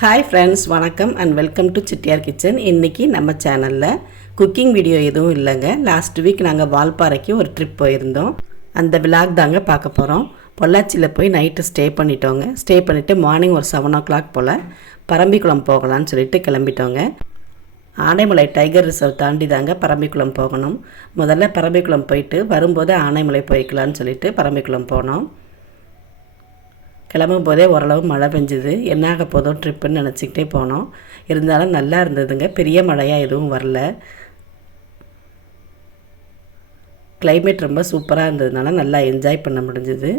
Hi friends, வணக்கம் and welcome to Chettiar kitchen. இன்றைக்கி நம்ம சேனலில் குக்கிங் வீடியோ எதுவும் இல்லைங்க. லாஸ்ட் வீக் நாங்கள் வால்பாறைக்கு ஒரு ட்ரிப் போயிருந்தோம். அந்த விலாக் தாங்க பார்க்க போகிறோம். பொள்ளாச்சியில் போய் நைட்டு ஸ்டே பண்ணிவிட்டு மார்னிங் ஒரு 7 o'clock போல் பரம்பிக்குளம் போகலான்னு சொல்லிட்டு கிளம்பிட்டோங்க. ஆனைமலை டைகர் ரிசர்வ் தாண்டி தாங்க பரம்பிக்குளம் போகணும். முதல்ல பரம்பிக்குளம் போயிட்டு வரும்போது ஆனைமலை போய்க்கலான்னு சொல்லிட்டு பரம்பிக்குளம் போனோம். கிளம்பும் போதே ஓரளவு மழை பெஞ்சுது. என்ன ஆக போதும் ட்ரிப்புன்னு நினச்சிக்கிட்டே போனோம். இருந்தாலும் நல்லா இருந்ததுங்க. பெரிய மழையாக எதுவும் வரல. கிளைமேட் ரொம்ப சூப்பராக இருந்ததுனால நல்லா என்ஜாய் பண்ண முடிஞ்சுது.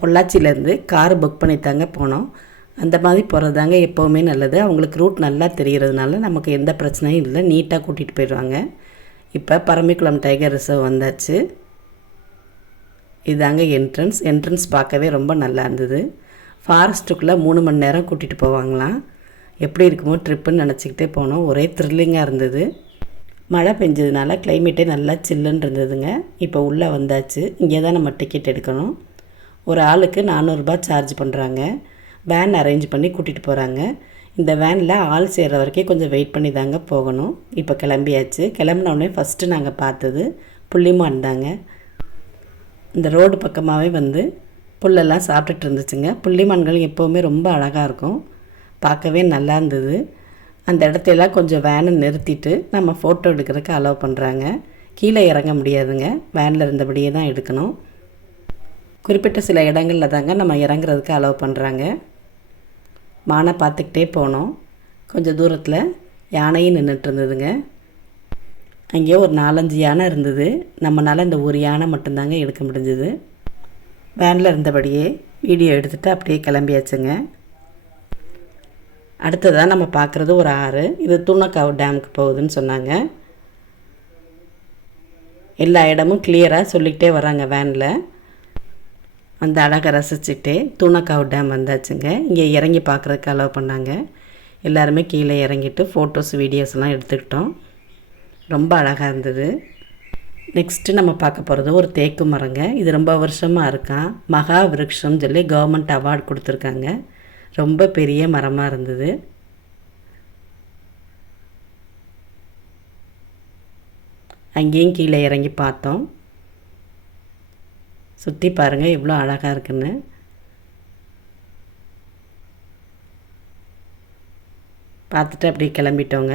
பொள்ளாச்சியிலேருந்து கார் புக் பண்ணி தாங்க போனோம். அந்த மாதிரி போகிறது தாங்க எப்போவுமே நல்லது. அவங்களுக்கு ரூட் நல்லா தெரிகிறதுனால நமக்கு எந்த பிரச்சனையும் இல்லை, நீட்டாக கூட்டிகிட்டு போயிடுவாங்க. இப்போ பரம்பிக்குளம் டைகர் ரிசர்வ் வந்தாச்சு. இதாங்க என்ட்ரன்ஸ் பார்க்கவே ரொம்ப நல்லா இருந்தது. ஃபாரஸ்ட்டுக்குள்ளே 3 மணி நேரம் கூட்டிகிட்டு போவாங்களாம். எப்படி இருக்குமோ ட்ரிப்புன்னு நினச்சிக்கிட்டே போனோம். ஒரே த்ரில்லிங்காக இருந்தது. மழை பெஞ்சதுனால கிளைமேட்டே நல்லா சில்லுன்னு இருந்ததுங்க. இப்போ உள்ளே வந்தாச்சு. இங்கே தான் நம்ம டிக்கெட் எடுக்கணும். ஒரு ஆளுக்கு 400 ரூபாய் சார்ஜ் பண்ணுறாங்க. வேன் அரேஞ்ச் பண்ணி கூட்டிகிட்டு போகிறாங்க. இந்த வேனில் ஆள் சேர்கிற வரைக்கும் கொஞ்சம் வெயிட் பண்ணி தாங்க போகணும். இப்போ கிளம்பியாச்சு. கிளம்பினோடனே ஃபஸ்ட்டு நாங்கள் பார்த்தது புள்ளிமான் தாங்க. இந்த ரோடு பக்கமாகவே புல்லெல்லாம் சாப்பிட்டுட்டு இருந்துச்சுங்க. புள்ளிமான்கள் எப்போவுமே ரொம்ப அழகாக இருக்கும். பார்க்கவே நல்லா இருந்தது. அந்த இடத்தையெல்லாம் கொஞ்சம் வேனை நிறுத்திட்டு நம்ம ஃபோட்டோ எடுக்கிறதுக்கு அலோவ் பண்ணுறாங்க. கீழே இறங்க முடியாதுங்க. வேனில் இருந்தபடியே தான் எடுக்கணும். குறிப்பிட்ட சில இடங்களில் தாங்க நம்ம இறங்குறதுக்கு அலோவ் பண்ணுறாங்க. மானை பார்த்துக்கிட்டே போனோம். கொஞ்சம் தூரத்தில் யானையும் நின்றுட்டு இருந்ததுங்க. அங்கேயே ஒரு 4-5 யானை இருந்தது. நம்மளால் இந்த ஒரு யானை மட்டும்தாங்க எடுக்க முடிஞ்சுது. வேனில் இருந்தபடியே வீடியோ எடுத்துகிட்டு அப்படியே கிளம்பியாச்சுங்க. அடுத்ததாக நம்ம பார்க்குறது ஒரு ஆறு. இது தூணக்காவு டேமுக்கு போகுதுன்னு சொன்னாங்க. எல்லா இடமும் கிளியராக சொல்லிக்கிட்டே வராங்க வேனில். அந்த அழகை ரசிச்சுக்கிட்டே தூணக்காவு டேம் வந்தாச்சுங்க. இங்கே இறங்கி பார்க்குறதுக்கு அலோவ் பண்ணாங்க. எல்லாருமே கீழே இறங்கிட்டு ஃபோட்டோஸ் வீடியோஸ்லாம் எடுத்துக்கிட்டோம். ரொம்ப அழகாக இருந்தது. நெக்ஸ்ட்டு நம்ம பார்க்க போகிறது ஒரு தேக்கு மரங்க. இது ரொம்ப வருஷமாக இருக்கான். மகா விருட்சம்னு சொல்லி கவர்மெண்ட் அவார்டு கொடுத்துருக்காங்க. ரொம்ப பெரிய மரமாக இருந்தது. அங்கேயும் கீழே இறங்கி பார்த்தோம். சுற்றி பாருங்கள் எவ்வளோ அழகாக இருக்குன்னு. பார்த்துட்டு அப்படியே கிளம்பிட்டோங்க.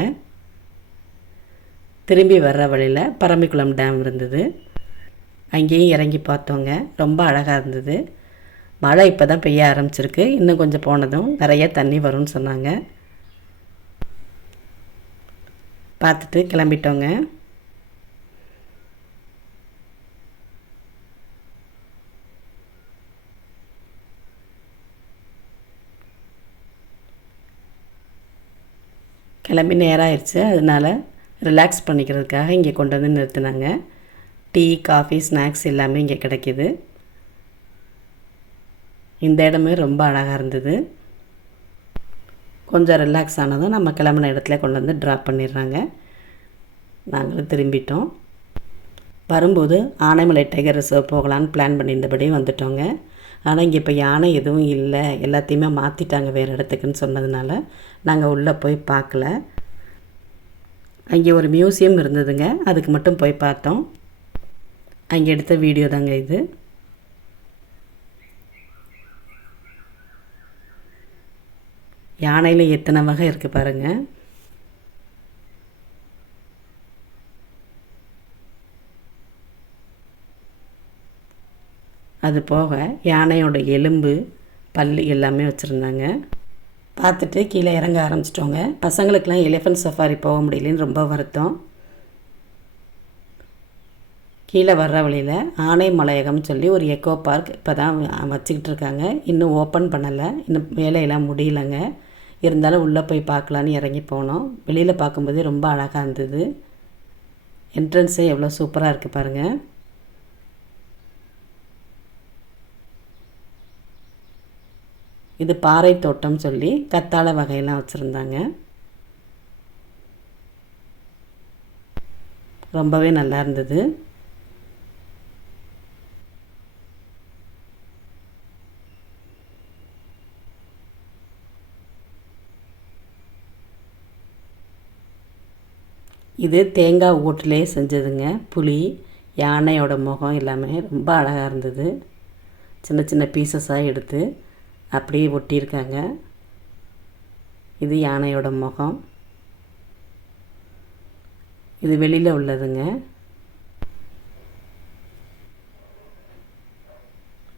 திரும்பி வர்ற வழியில் பரம்பிக்குளம் டேம் இருந்தது. அங்கேயும் இறங்கி பார்த்தோங்க. ரொம்ப அழகாக இருந்தது. மழை இப்போ தான் பெய்ய ஆரம்பிச்சிருக்கு. இன்னும் கொஞ்சம் போனதும் நிறைய தண்ணி வரும்னு சொன்னாங்க. பார்த்துட்டு கிளம்பிட்டோங்க. கிளம்பி நேரம் ஆயிடுச்சு. அதனால் ரிலாக்ஸ் பண்ணிக்கிறதுக்காக இங்கே கொண்டு வந்து நிறுத்தினாங்க. டீ, காஃபி, ஸ்நாக்ஸ் எல்லாமே இங்கே கிடைக்கிது. இந்த இடமே ரொம்ப அழகாக இருந்தது. கொஞ்சம் ரிலாக்ஸ் ஆனதும் நம்ம கிளம்பின இடத்துல கொண்டு வந்து ட்ராப் பண்ணிடுறாங்க. நாங்களும் திரும்பிட்டோம். வரும்போது ஆனைமலை டைகர் ரிசர்வ் போகலான்னு பிளான் பண்ணியிருந்தபடி வந்துட்டோங்க. ஆனால் இங்கே இப்போ யானை எதுவும் இல்லை, எல்லாத்தையுமே மாற்றிட்டாங்க வேறு இடத்துக்குன்னு சொன்னதுனால நாங்கள் உள்ளே போய் பார்க்கல. அங்கே ஒரு மியூசியம் இருந்ததுங்க. அதுக்கு மட்டும் போய் பார்த்தோம். அங்கே எடுத்த வீடியோ தாங்க இது. யானையில் எத்தனை வகை இருக்குது பாருங்கள். அது போக யானையோட எலும்பு, பல் எல்லாமே வச்சுருந்தாங்க. பார்த்துட்டு கீழே இறங்க ஆரம்பிச்சிட்டோங்க. பசங்களுக்கெல்லாம் எலிஃபென்ட் சஃபாரி போக முடியலன்னு ரொம்ப வருத்தம். கீழே வர்ற வழியில் ஆனை மலையகம்னு சொல்லி ஒரு எக்கோ பார்க் இப்போ தான் வச்சுக்கிட்டு இருக்காங்க. இன்னும் ஓப்பன் பண்ணலை. இன்னும் வேலையெல்லாம் முடியலைங்க. இருந்தாலும் உள்ளே போய் பார்க்கலான்னு இறங்கி போனோம். வெளியில் பார்க்கும்போதே ரொம்ப அழகாக இருந்தது. என்ட்ரன்ஸே எவ்வளோ சூப்பராக இருக்குது பாருங்கள். இது பாறை தோட்டம் சொல்லி கத்தாழை வகையெல்லாம் வச்சுருந்தாங்க. ரொம்பவே நல்லா இருந்தது. இது தேங்காய் ஓட்டிலே செஞ்சதுங்க. புலி, யானையோட முகம் எல்லாமே ரொம்ப அழகாக இருந்தது. சின்ன சின்ன பீசஸாக எடுத்து அப்படியே ஒட்டியிருக்காங்க. இது யானையோட முகம். இது வெளியில் உள்ளதுங்க.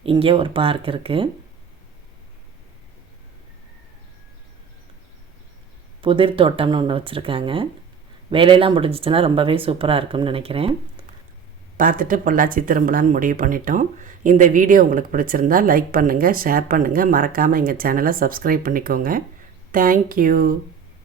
இங்கே ஒரு பார்க் இருக்குது. புதிர் தோட்டம்னு ஒன்று வச்சுருக்காங்க. வேலையெல்லாம் முடிஞ்சிச்சுன்னா ரொம்பவே சூப்பராக இருக்கும்னு நினைக்கிறேன். பார்த்துட்டு பொள்ளாச்சி திரும்பலான்னு முடிவு பண்ணிட்டோம். இந்த வீடியோ உங்களுக்கு பிடிச்சிருந்தா லைக் பண்ணுங்கள், ஷேர் பண்ணுங்கள், மறக்காமல் எங்கள் சேனலை சப்ஸ்கிரைப் பண்ணிக்கோங்க. தேங்க்யூ.